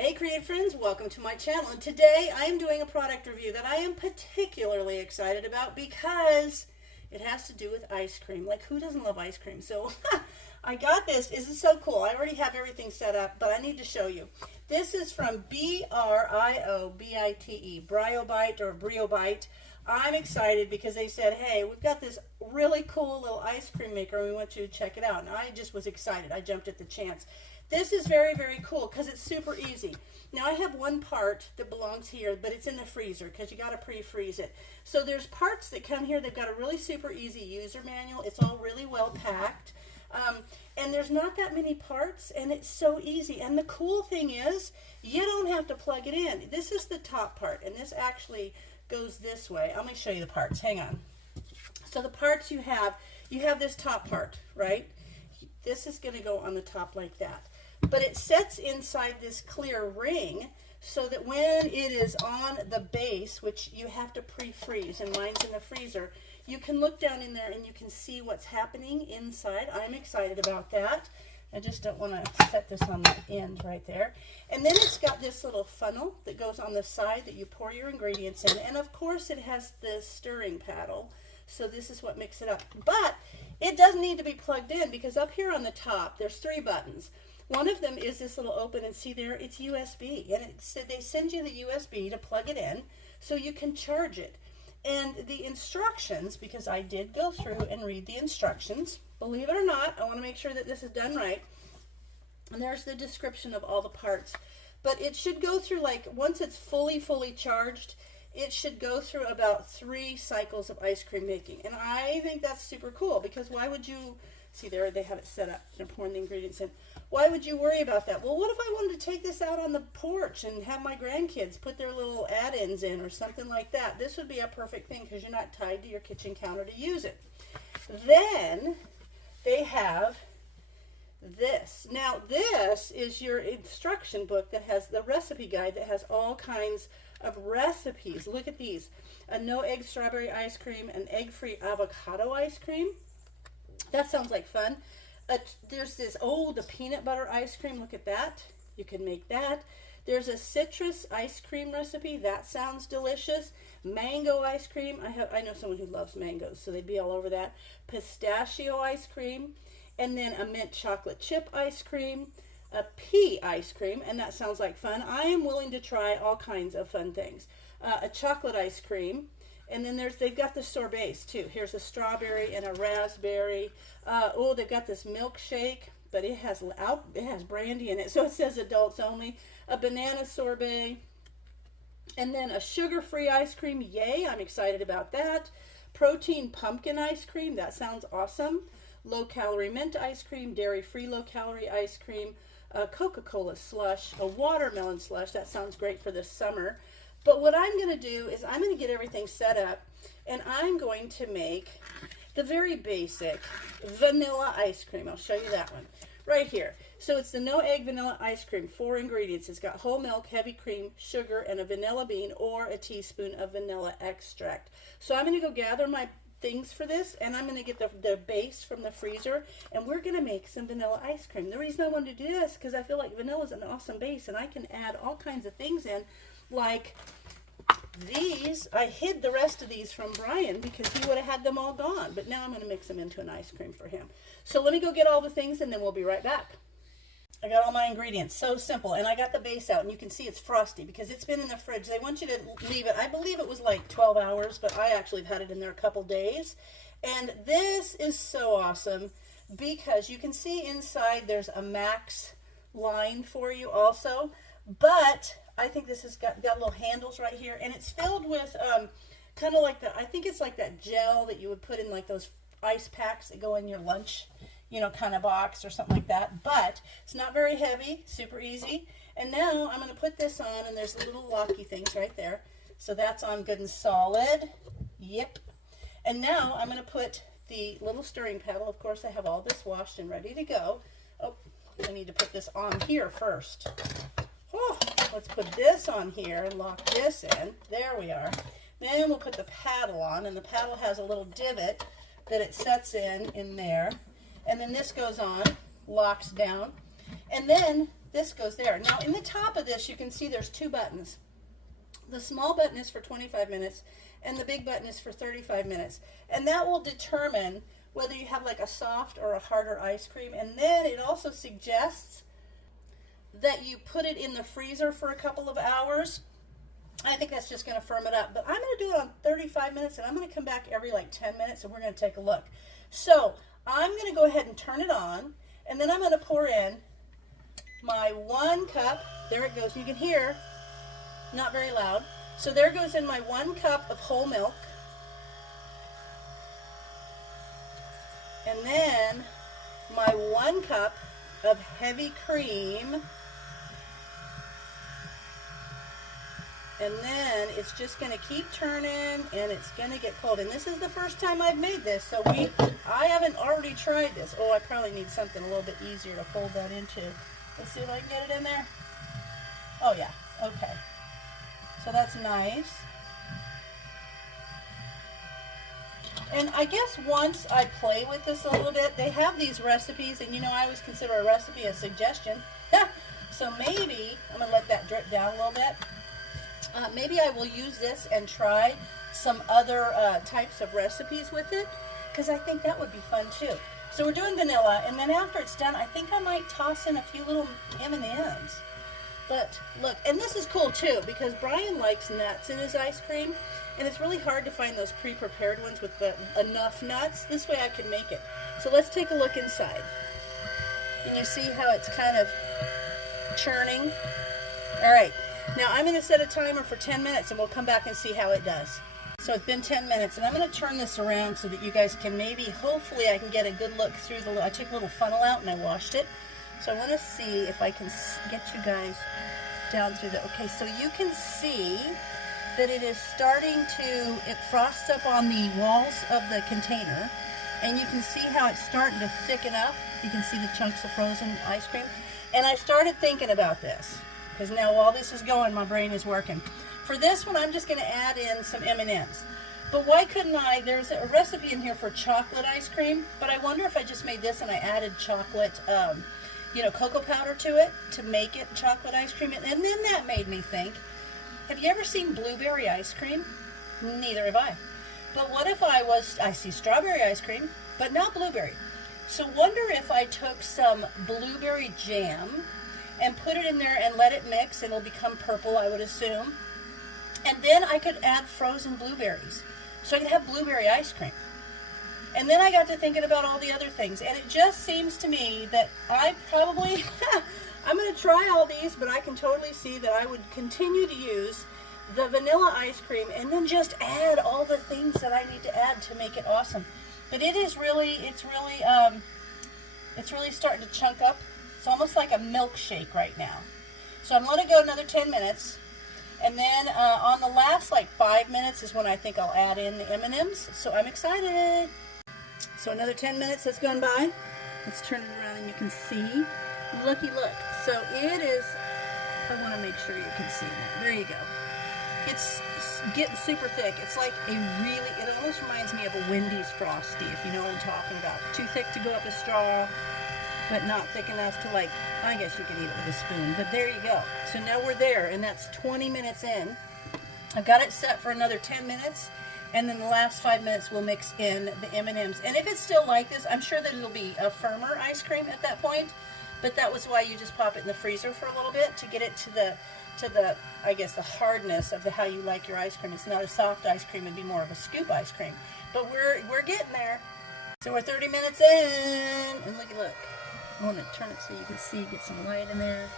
Hey creative friends, welcome to my channel, and today I am doing a product review that I am particularly excited about because it has to do with ice cream. Like, who doesn't love ice cream? So I got this. This is so cool. I already have everything set up, but I need to show you. This is from BRIOBITE, BRIOBITE or BRIOBITE. I'm excited because they said, hey, we've got this really cool little ice cream maker and we want you to check it out. And I just was excited. I jumped at the chance. This is very, very cool because it's super easy. Now I have one part that belongs here, but it's in the freezer because you got to pre-freeze it. So there's parts that come here. They've got a really super easy user manual. It's all really well packed. And there's not that many parts, and it's so easy. And the cool thing is, you don't have to plug it in. This is the top part, and this actually goes this way. I'm going to show you the parts. Hang on. So the parts you have this top part, right? This is going to go on the top like that. But it sets inside this clear ring so that when it is on the base, which you have to pre-freeze, and mine's in the freezer, you can look down in there and you can see what's happening inside. I'm excited about that. I just don't want to set this on the end right there. And then it's got this little funnel that goes on the side that you pour your ingredients in. And of course it has the stirring paddle. So this is what makes it up. But it doesn't need to be plugged in because up here on the top, there's 3 buttons. One of them is this little open, and see there, it's USB. And they send you the USB to plug it in so you can charge it. And the instructions, because I did go through and read the instructions, believe it or not, I want to make sure that this is done right. And there's the description of all the parts. But it should go through, like, once it's fully charged, it should go through about 3 cycles of ice cream making. And I think that's super cool because why would you, see there, they have it set up. They're pouring the ingredients in. Why would you worry about that? Well, what if I wanted to take this out on the porch and have my grandkids put their little add-ins in or something like that? This would be a perfect thing because you're not tied to your kitchen counter to use it. Then they have this. Now, this is your instruction book that has the recipe guide that has all kinds of recipes. Look at these. A no egg strawberry ice cream, an egg-free avocado ice cream. That sounds like fun. There's this, the peanut butter ice cream. Look at that. You can make that. There's a citrus ice cream recipe. That sounds delicious. Mango ice cream. I know someone who loves mangoes, so they'd be all over that. Pistachio ice cream. And then a mint chocolate chip ice cream. A pea ice cream, and that sounds like fun. I am willing to try all kinds of fun things. A chocolate ice cream. And then they've got the sorbets too. Here's a strawberry and a raspberry. They've got this milkshake, but it has brandy in it, so it says adults only. A banana sorbet, and then a sugar-free ice cream. Yay! I'm excited about that. Protein pumpkin ice cream. That sounds awesome. Low-calorie mint ice cream. Dairy-free low-calorie ice cream. A Coca-Cola slush. A watermelon slush. That sounds great for this summer. But what I'm going to do is I'm going to get everything set up, and I'm going to make the very basic vanilla ice cream. I'll show you that one right here. So it's the no egg vanilla ice cream. 4 ingredients. It's got whole milk, heavy cream, sugar, and a vanilla bean or a teaspoon of vanilla extract. So I'm going to go gather my things for this, and I'm going to get the base from the freezer, and we're going to make some vanilla ice cream. The reason I wanted to do this is because I feel like vanilla is an awesome base, and I can add all kinds of things in. Like these, I hid the rest of these from Brian because he would have had them all gone. But now I'm going to mix them into an ice cream for him. So let me go get all the things and then we'll be right back. I got all my ingredients. So simple. And I got the base out and you can see it's frosty because it's been in the fridge. They want you to leave it. I believe it was like 12 hours, but I actually have had it in there a couple days. And this is so awesome because you can see inside there's a max line for you also. But I think this has got little handles right here, and it's filled with kind of like I think it's like that gel that you would put in like those ice packs that go in your lunch, kind of box or something like that. But it's not very heavy, super easy. And now I'm going to put this on, and there's little locky things right there. So that's on good and solid. Yep. And now I'm going to put the little stirring paddle. Of course, I have all this washed and ready to go. Oh, I need to put this on here first. Oh, let's put this on here and lock this in. There we are. Then we'll put the paddle on, and the paddle has a little divot that it sets in there. And then this goes on, locks down. And then this goes there. Now in the top of this, you can see there's two buttons. The small button is for 25 minutes and the big button is for 35 minutes. And that will determine whether you have like a soft or a harder ice cream. And then it also suggests that you put it in the freezer for a couple of hours. I think that's just going to firm it up. But I'm going to do it on 35 minutes, and I'm going to come back every like 10 minutes, and we're going to take a look. So I'm going to go ahead and turn it on, and then I'm going to pour in my 1 cup. There it goes. You can hear, not very loud. So there goes in my 1 cup of whole milk. And then my 1 cup of heavy cream. And then it's just going to keep turning, and it's going to get cold. And this is the first time I've made this, so I haven't already tried this. Oh, I probably need something a little bit easier to fold that into. Let's see if I can get it in there. Oh, yeah. Okay. So that's nice. And I guess once I play with this a little bit, they have these recipes, and you know I always consider a recipe a suggestion. So maybe I'm going to let that drip down a little bit. Maybe I will use this and try some other types of recipes with it, because I think that would be fun too. So we're doing vanilla, and then after it's done, I think I might toss in a few little M&Ms. But look, and this is cool too, because Brian likes nuts in his ice cream, and it's really hard to find those pre-prepared ones with enough nuts. This way I can make it. So let's take a look inside. And you see how it's kind of churning? All right. Now I'm going to set a timer for 10 minutes and we'll come back and see how it does. So it's been 10 minutes and I'm going to turn this around so that you guys can hopefully I can get a good look through I took a little funnel out and I washed it. So I want to see if I can get you guys down through the, okay, so you can see that it is starting it frosts up on the walls of the container, and you can see how it's starting to thicken up. You can see the chunks of frozen ice cream. And I started thinking about this, because now while this is going, my brain is working. For this one, I'm just going to add in some M&Ms. But why couldn't there's a recipe in here for chocolate ice cream, but I wonder if I just made this and I added chocolate, cocoa powder to it to make it chocolate ice cream. And then that made me think, have you ever seen blueberry ice cream? Neither have I. But what if I see strawberry ice cream, but not blueberry. So wonder if I took some blueberry jam and put it in there and let it mix, and it'll become purple, I would assume. And then I could add frozen blueberries. So I could have blueberry ice cream. And then I got to thinking about all the other things. And it just seems to me that I probably, I'm going to try all these, but I can totally see that I would continue to use the vanilla ice cream and then just add all the things that I need to add to make it awesome. But it's really starting to chunk up. It's almost like a milkshake right now. So I'm going to go another 10 minutes. And then on the last 5 minutes is when I think I'll add in the M&Ms. So I'm excited. So another 10 minutes has gone by. Let's turn it around and you can see. Looky look. So it is, I want to make sure you can see that. There you go. It's getting super thick. It's like it almost reminds me of a Wendy's Frosty, if you know what I'm talking about. Too thick to go up a straw, but not thick enough to I guess you can eat it with a spoon. But there you go. So now we're there, and that's 20 minutes in. I've got it set for another 10 minutes, and then the last 5 minutes we'll mix in the M&Ms. And if it's still like this, I'm sure that it'll be a firmer ice cream at that point. But that was why you just pop it in the freezer for a little bit to get it to the I guess the hardness of how you like your ice cream. It's not a soft ice cream, it'd be more of a scoop ice cream. But we're getting there. So we're 30 minutes in, and look. I want to turn it so you can see, get some light in there.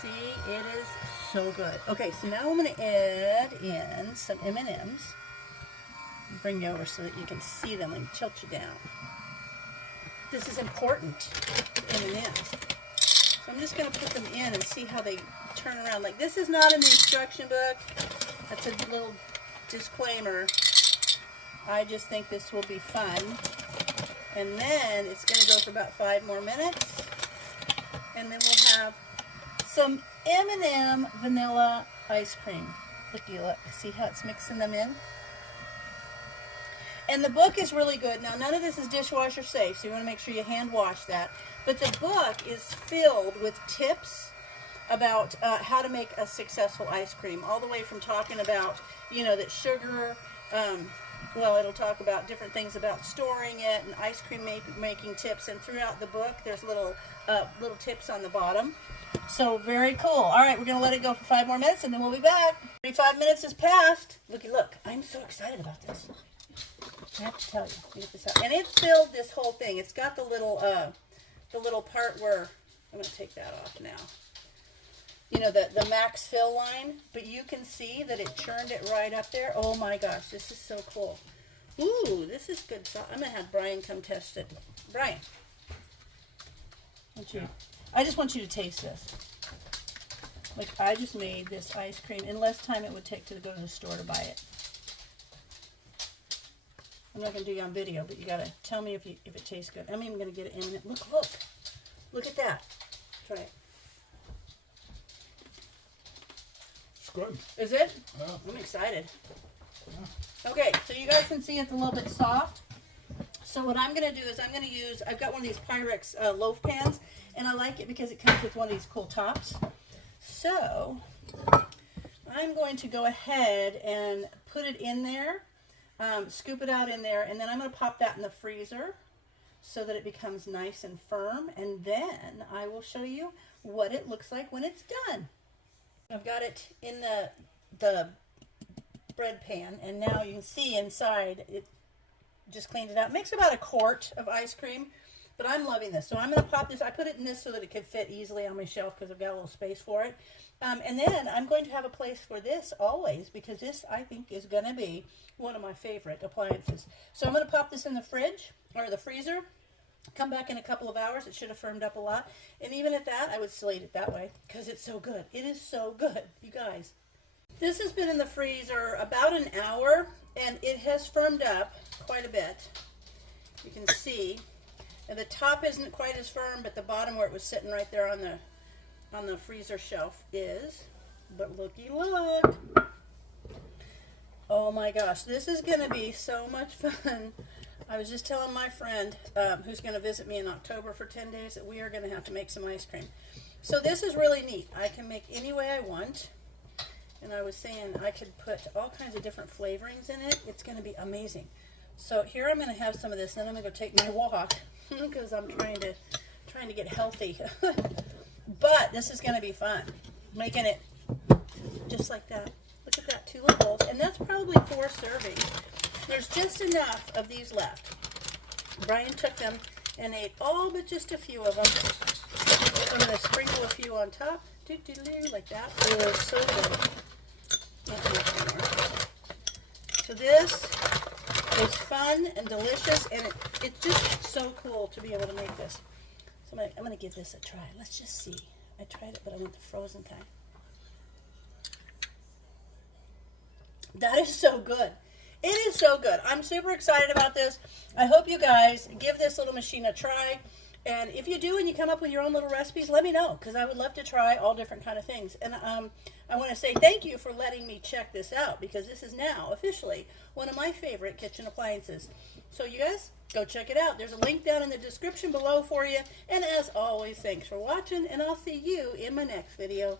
See, it is so good. Okay, so now I'm going to add in some M&Ms. Bring you over so that you can see them and tilt you down. This is important, M&Ms. So I'm just going to put them in and see how they turn around. This is not in the instruction book. That's a little disclaimer. I just think this will be fun. And then it's going to go for about 5 more minutes. And then we'll have some M&M vanilla ice cream. Look. See how it's mixing them in? And the book is really good. Now, none of this is dishwasher safe, so you want to make sure you hand wash that. But the book is filled with tips about how to make a successful ice cream, all the way from talking about, you know, that sugar, well, it'll talk about different things about storing it and ice cream making tips. And throughout the book, there's little tips on the bottom. So very cool. All right, we're going to let it go for 5 more minutes, and then we'll be back. 35 minutes has passed. Look, I'm so excited about this. I have to tell you. Get this out. And it filled this whole thing. It's got the little part where, I'm going to take that off now. You know, the max fill line, but you can see that it churned it right up there. Oh my gosh, this is so cool. Ooh, this is good. So I'm going to have Brian come test it. Brian, I just want you to taste this. Like, I just made this ice cream in less time it would take to go to the store to buy it. I'm not going to do you on video, but you got to tell me if it tastes good. I'm even going to get it in a minute. Look at that. Try it. It's good. Is it? Yeah. I'm excited. Yeah. Okay, so you guys can see it's a little bit soft. So what I'm going to do is I'm going to use, I've got one of these Pyrex loaf pans, and I like it because it comes with one of these cool tops. So I'm going to go ahead and put it in there, scoop it out in there, and then I'm going to pop that in the freezer so that it becomes nice and firm, and then I will show you what it looks like when it's done. I've got it in the bread pan, and now you can see inside it. Just cleaned it out. It makes about a quart of ice cream, but I'm loving this. So I'm going to pop this. I put it in this so that it could fit easily on my shelf because I've got a little space for it. And then I'm going to have a place for this always, because this, I think, is going to be one of my favorite appliances. So I'm going to pop this in the fridge or the freezer. Come back in a couple of hours. It should have firmed up a lot. And even at that, I would still eat it that way because it's so good. It is so good, you guys. This has been in the freezer about an hour, and it has firmed up quite a bit. You can see. And the top isn't quite as firm, but the bottom where it was sitting right there on the freezer shelf is. But looky look. Oh my gosh, this is going to be so much fun. I was just telling my friend who's going to visit me in October for 10 days that we are going to have to make some ice cream. So this is really neat. I can make any way I want. And I was saying I could put all kinds of different flavorings in it. It's going to be amazing. So here I'm going to have some of this, then I'm going to go take my walk because I'm trying to get healthy. But this is going to be fun. Making it just like that. Look at that, 2 little bowls. And that's probably 4 servings. There's just enough of these left. Brian took them and ate all but just a few of them. So I'm going to sprinkle a few on top. Like that. Oh, so good. So this is fun and delicious, and it's just so cool to be able to make this. So I'm going to give this a try. Let's just see. I tried it, but I want the frozen kind. That is so good. It is so good. I'm super excited about this. I hope you guys give this little machine a try. And if you do and you come up with your own little recipes, let me know, because I would love to try all different kind of things. And I want to say thank you for letting me check this out, because this is now officially one of my favorite kitchen appliances. So you guys, go check it out. There's a link down in the description below for you. And as always, thanks for watching, and I'll see you in my next video.